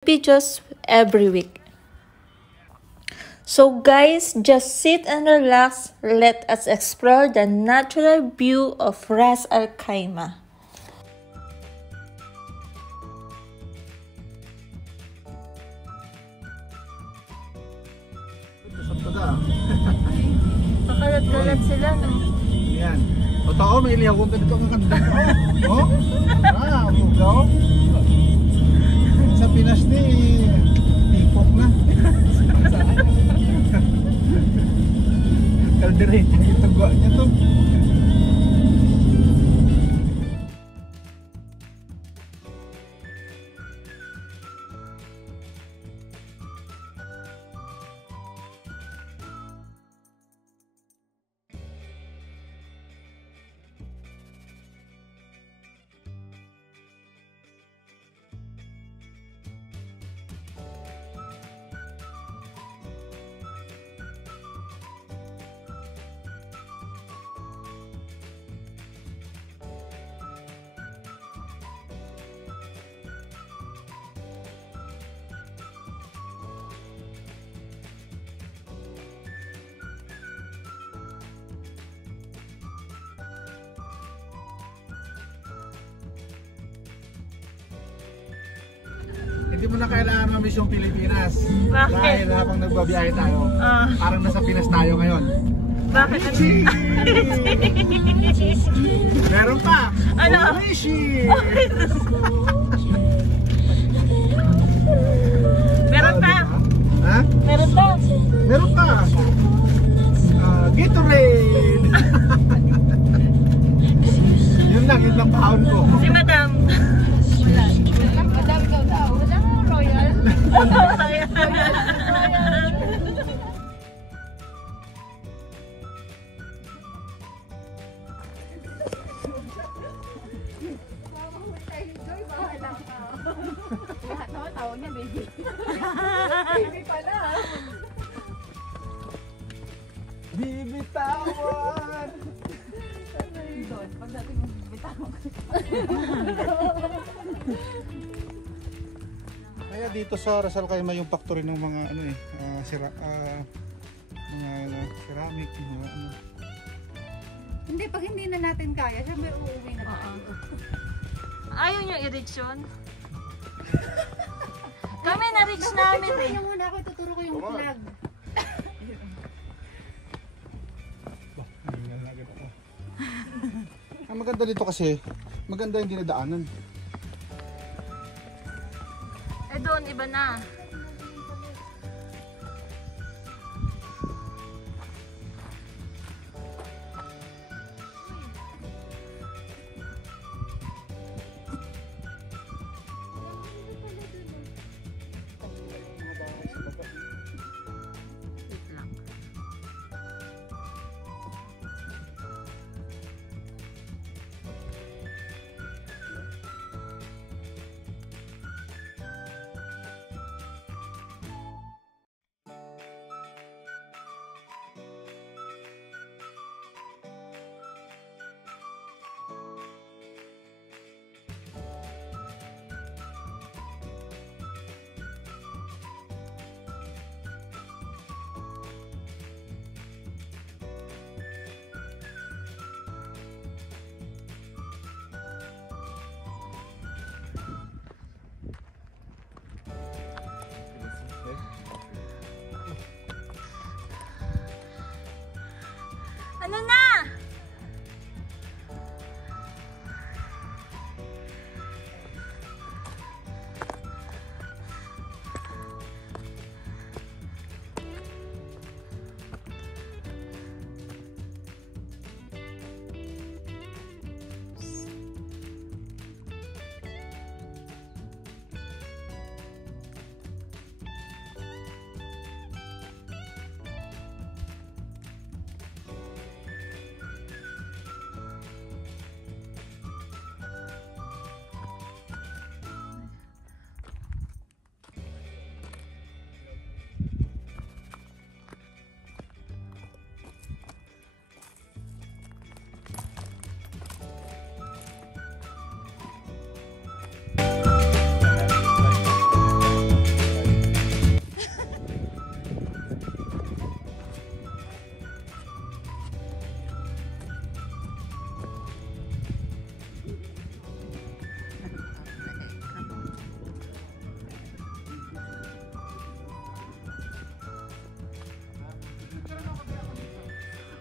videos every week. So guys, just sit and relax. Let us explore the natural view of Ras Al Khaimah. Pakalat-kalat sila, no? Yan. O tao, may ilihaw kung dito ang kanda. Oh? Mugaw. Sa Pinas ni tipok na. Kaldereta yung tagwa niya to. Hindi mo na kailangan mamiss yung Pilipinas. Bakit? Dahil habang nagbabiyahe tayo, parang nasa Pinas tayo ngayon. Bakit? Meron pa! Ano? Oishi! Meron pa? Ha? Meron pa? Meron pa! Gatorade! Yun lang baon ko. Si Madam. Madam, ikaw daw. Wala mo royal. Tawag niya, baby. Baby pala. Bibitawan! Pagdating mo, bitawan. Kaya dito sa Ras Al Khaimah yung factory ng mga mga ceramic, mga ano. Hindi, pag hindi na natin kaya, syempre uuwi na tayo. Ayaw niyo i-reach yun? Kami na-reach namin eh. Kaya muna ako, ituturo ko yung flag. Ang maganda dito kasi, maganda yung dinadaanan. Eh doon, iba na. Wait lang.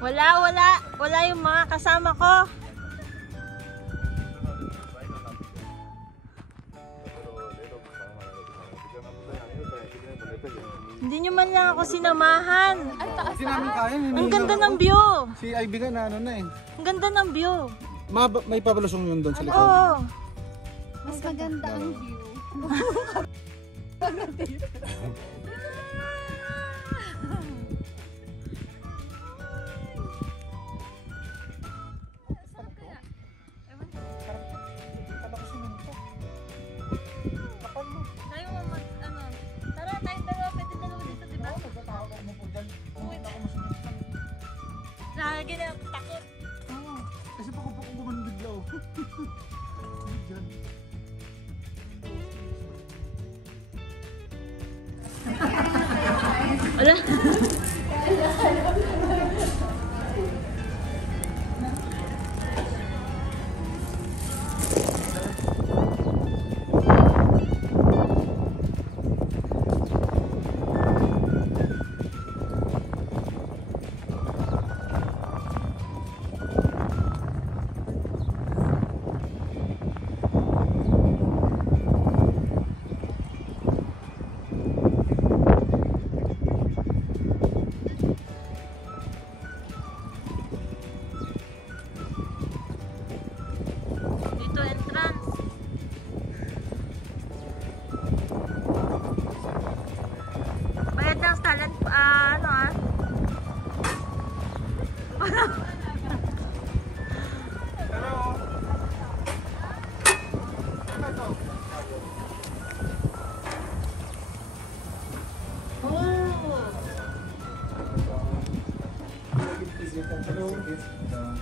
Wala yung mga kasama ko. Hindi nyo man lang ako sinamahan. Hindi namin kaya. Ang ganda ng view. Si Ivy nga na ano na eh. Ang ganda ng view. May pabalusong yun doon sa likod. Oo. Mas maganda ang view. Tayo ano. Tara, tayong dalawa. Pwede dalawa dito, di ba? Lagi na ako takot. Kasi pakupok ko gumanon bigla oh. Diyan. Wala. Dito entrance. Bayad ng talent, ano ah.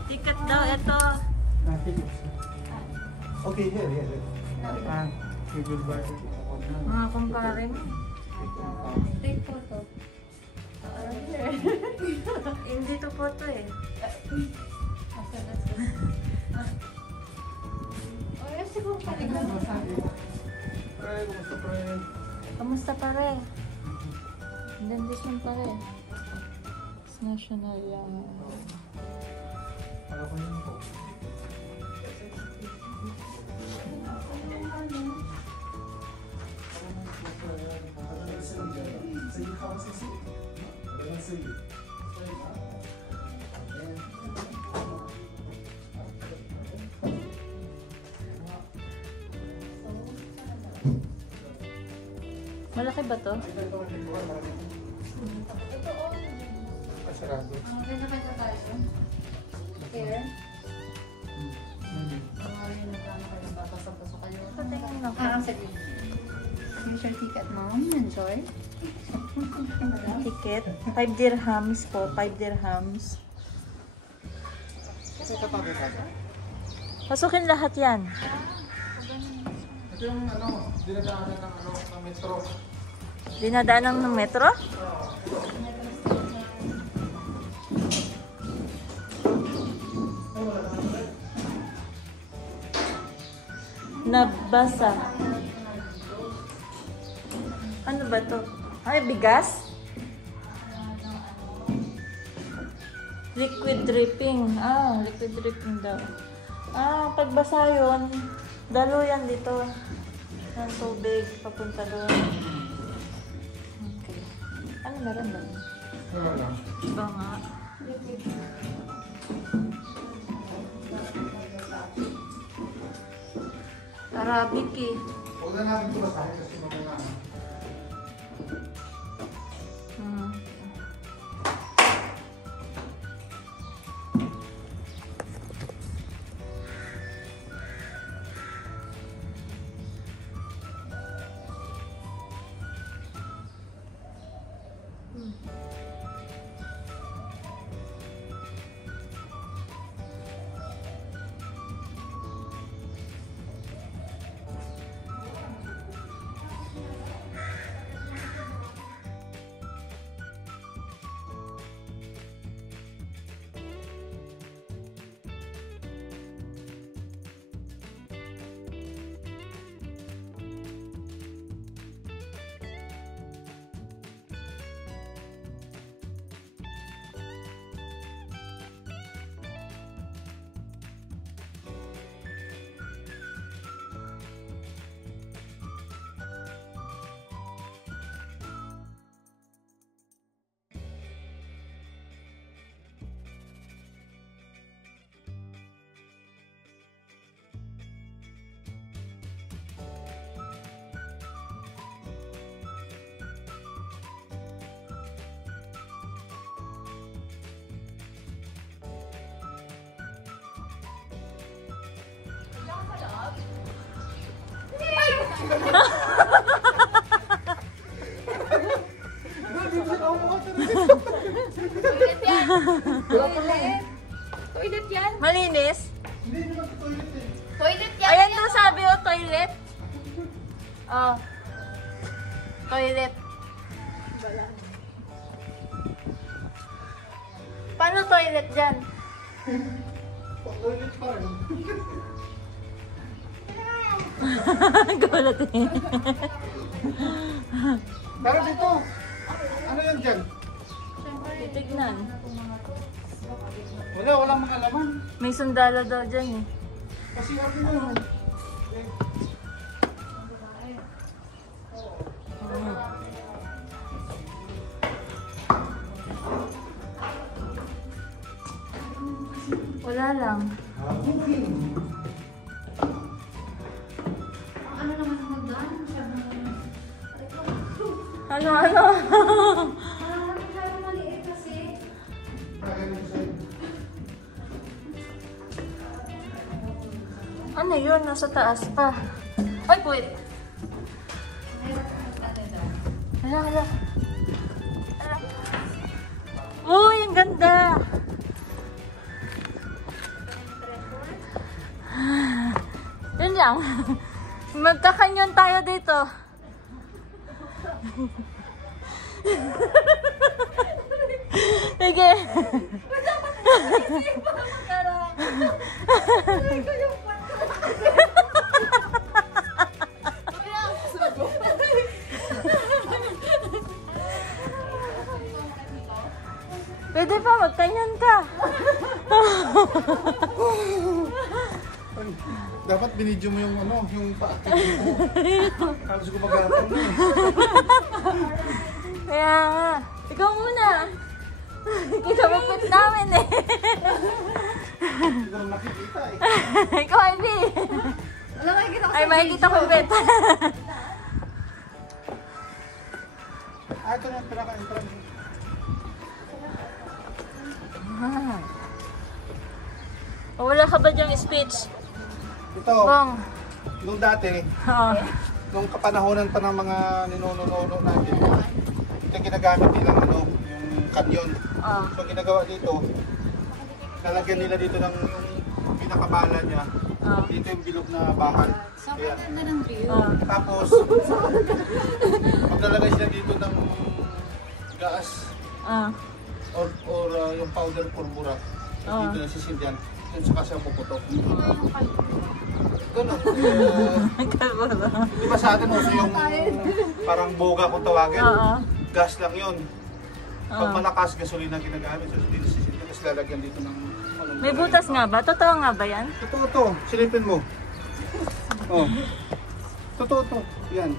Ticket daw ito. Okay, here. Mga kumpare mo. Take photo. Hindi to photo eh. Oh, yes, siguro pala. Kumusta pre? Kamusta pare? Dendisyon pare. National Para ko yun po. Malaki ba to? Sarado. Kanya-kanya tayo. Here. Yun, nagpapasok kayo. Patingin ako. Sige. Here's your ticket, mom. Enjoy. Ticket. 5 dirhams po. 5 dirhams. Ito pa ba? Pasukin lahat yan. Ito yung dinadaanan ng metro. Dinadaanan ng metro? Nabasa. Ano ba to? Ay, bigas? Liquid dripping. Ah, liquid dripping daw. Ah, pagbasa yun, dalo yan dito. Ng tubig, papunta doon. Okay. Ano meron ba? Wala. Iba nga. Arabic eh. Huwag na natin ito basahin kasi mamaya. Hmm. Toilet yan. Toilet. Toilet yan. Malinis? Hindi naman toilet eh. Toilet yan. Ayan daw sabi o, toilet. Oh. Toilet. Paano toilet dyan? Toilet pa rin. Gulat eh. Pero dito, ano yan dyan? Tignan. Walang mga laman. May sundalo daw dyan eh. Kasi ako yun. Wala lang. Ano naman ang magdaan? Ano? Parang maliit kasi. Ano yun? Nasa taas pa. Ay, wait. Hala. Uy, ang ganda. Yun lang. Magkakanyon tayo dito. Sige. Pwede pa, magkanyan ka. Dapat binidyo mo yung ano, yung pa-activity mo. Halos gumagapang mo. Kaya nga. Ikaw muna. Kita mo fit namin eh. Hindi ko nakikita eh. Ikaw, Ivy. Wala makikita ko Ay, makikita ko fit. Ito na yung pinaka-entrance. Wala ka ba diyang speech? Ito, Bong. nung dati, Oo. nung kapanahonan pa ng mga ninununo natin, ito yung ginagamit nilang ano, yung kanyon. Oo. So ginagawa dito, lalagyan nila dito ng yung pinakabala niya. Oo. Dito yung bilog na bakal. Sobrang Ayan. ganda ng view. Oo. Tapos, maglalagay sila dito ng gas Oo. or yung powder pulbura. Oo. Dito na sisindihan. Yun saka siya puputok. Ganun. Kalbo ba? Di ba sa atin uso yung parang boga kung tawagin? Oo. Gas lang yun. Pag Oo. malakas, gasolina ginagamit. So dito sisindihan. Tapos lalagyan dito ng... May butas nga ba? Totoo nga ba yan? Totoo to. Silipin mo. Oh. Totoo to. Yan.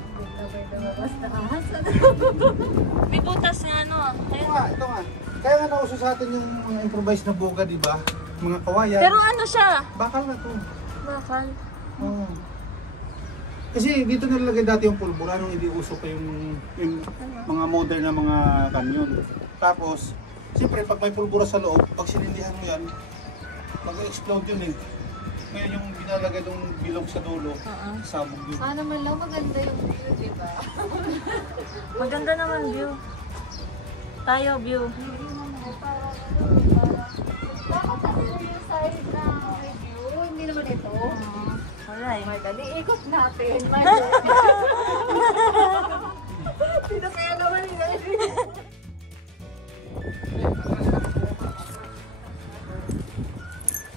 May butas nga ano. Ito nga. Kaya nga nauso sa atin yung mga improvised na boga, di ba? Mga kawayan. Pero ano siya? Bakal na to. Bakal. Oo. Kasi dito nilalagay dati yung pulbura nung hindi uso pa yung mga modern na mga kanyon. Tapos, siyempre pag may pulbura sa loob, pag sinindihan mo yan, mag-explode yun eh. Ngayon yung binalagay ng bilog sa dulo, Oo. sabog yun. Sana man lang maganda yung view, di ba? Maganda naman view. Tayo view. Bakit kasi yung side na may view? Hindi naman ito. Wala eh. Madali, ikot natin. Dito kaya naman yun.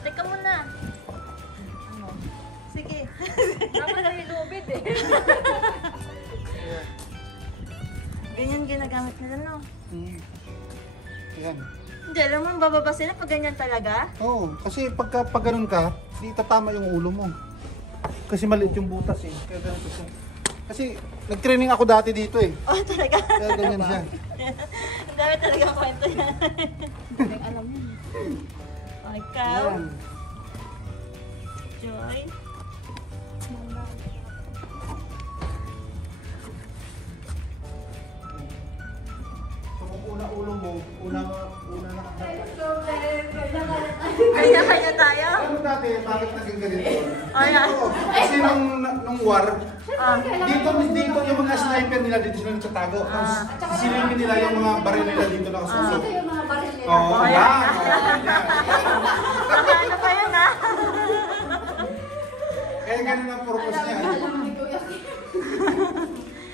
Teka muna. Sige. Dapat na nilubid eh. Ganyan ginagamit nila no? Yan. Hindi, alam mo, bababa sila pag ganyan talaga? Oo, kasi pag ganun ka, di tatama yung ulo mo. Kasi maliit yung butas eh. Kaya ganun siya. Kasi nag-training ako dati dito eh. Oh, talaga? Kaya ganyan siya. Ang dami talaga kwento yan. Hindi alam yun. Oh, ikaw, Yan. Joy. So kung una ulo mo, una na. Kanya-kanya tayo? Ano dati, bakit naging ganito? Oh, yan. Oo, kasi nung war, Dito yung mga sniper nila dito sila nagtatago. Tapos sisilipin nila yung mga baril nila dito nakasusok. Ito yung mga baril nila. Oo, yan. Ano pa yun ha? Kaya ganun ang purpose niya.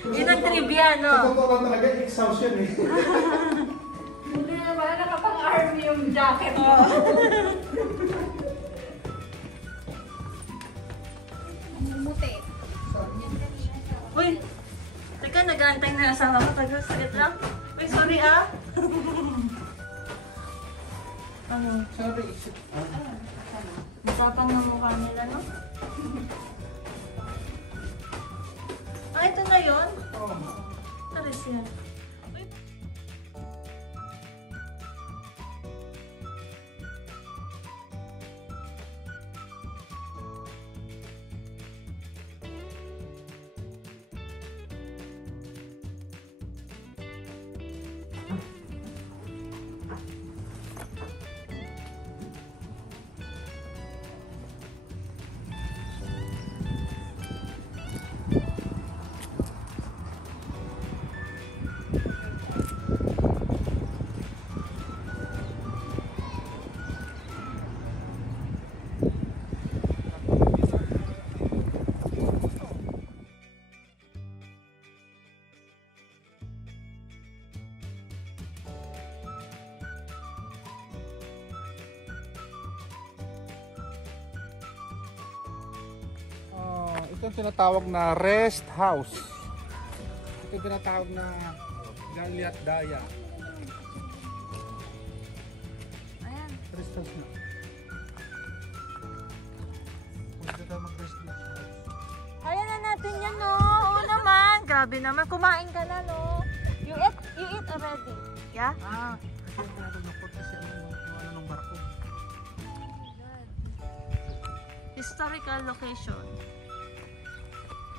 Yun ang trivia, no? Sa totoo lang talaga, exhaustion eh. Hindi na pala nakapang-army yung jacket mo. Ang umuti. Uy, teka, nag-aantay na asawa ko. Tagal, saglit lang. Uy, sorry ah. Ano? Sabi, isip. Matapang na mukha nila, no? Ah, ito na yun? Oo. Taris yan. Uy. Ito yung tinatawag na rest house. Ito yung tinatawag na Galiat Daya. Ayan. Rest house na. Pwede tayo mag-rest house. Kaya na natin yan, no? Oo naman. Grabe naman. Kumain ka na, no? You eat already. Yeah? Ito yung tinatawag na port kasi ano ng barko. Historical location.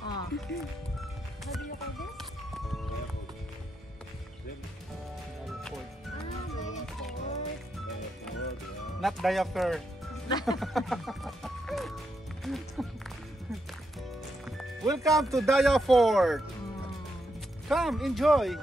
Oh. How do you call this? Not diaper. Welcome to Daya Fort. Come, enjoy.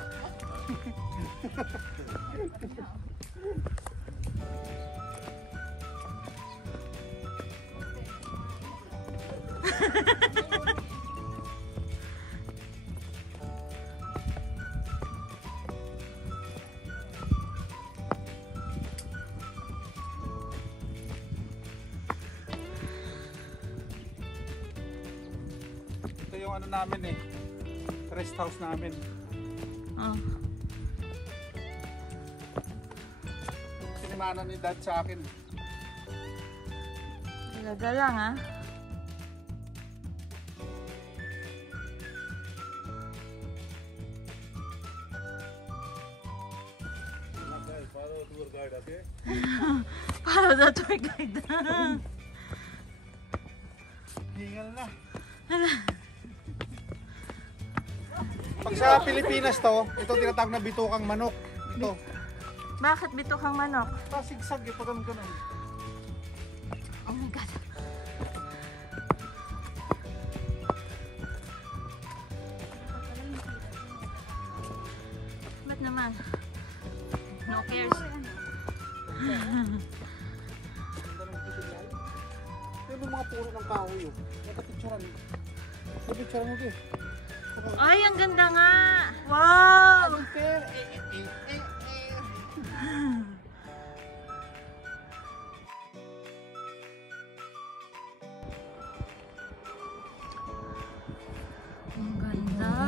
Ito yung ano namin eh. Rest house namin. Oh. Sinimana ni Dad sa akin. Talaga lang, ha? Follow tour guide, okay? Follow the tour guide. Hingal na. Pag sa Pilipinas to, ito tinatawag na bitukang manok. Ito. Bakit bitukang manok? Pasigsag eh, pag ganun. Oh my God. Ba't naman? No cares. Ito yung mga puno ng kahoy yun. Nakapicturan. Nakapicturan mo ito. Ay, ang ganda nga! Wow! Ang ganda.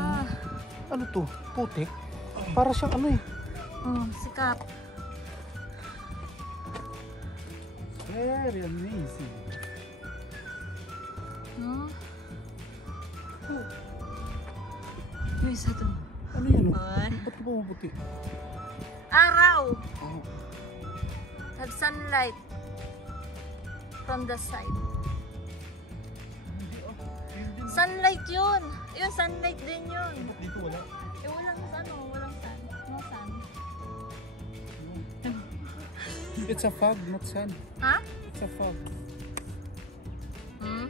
Ano to? Putik? Para siyang ano eh. Oh, sikap. Very amazing. No? Yung isa to. Ano yan? Ay. Ba't ka pumuputi? Araw! Oh. Have sunlight from the side. Sunlight yun! Yun, sunlight din yun. Ba't dito wala? Eh, walang sun. No sun. It's a fog, not sun. Ha? It's a fog. Hmm?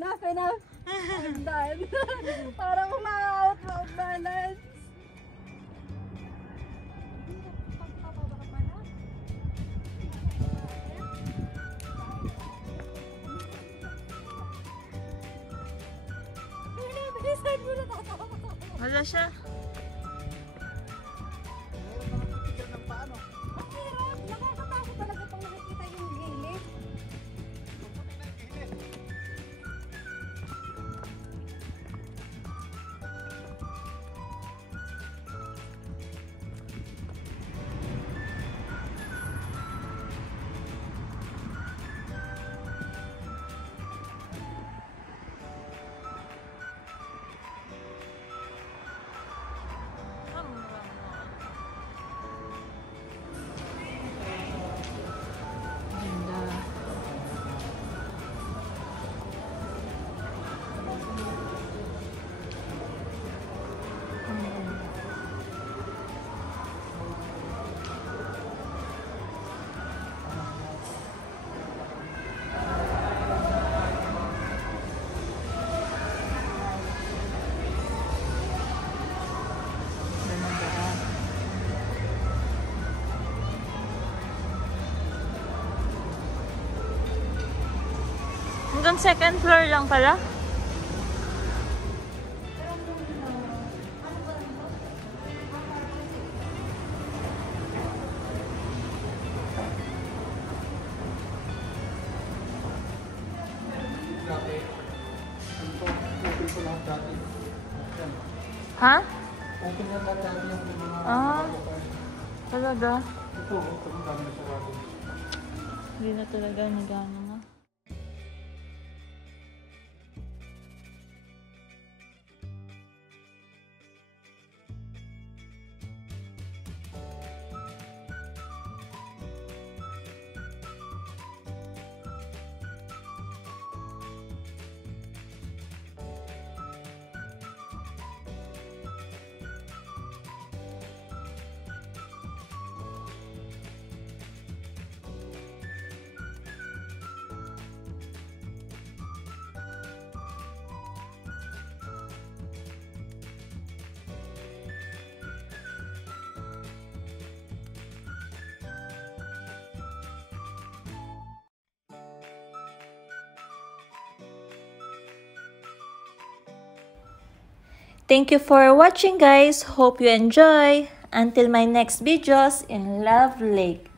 Enough, enough. I'm done. Parang ma-out of balance. Wala siya. Tigil ng paano. Ang hirap. Nakakatakot talaga pag nakikita yung gilid. Ganda. Hanggang second floor lang pala. Dati. Ito, open ko lahat dati. Yan. Ha? Open na lahat dati yung mga... Ah. Talaga? Ito, ito ang dami na sarado. Hindi na talaga nagana na. Thank you for watching, guys. Hope you enjoy. Until my next videos in Love Lake.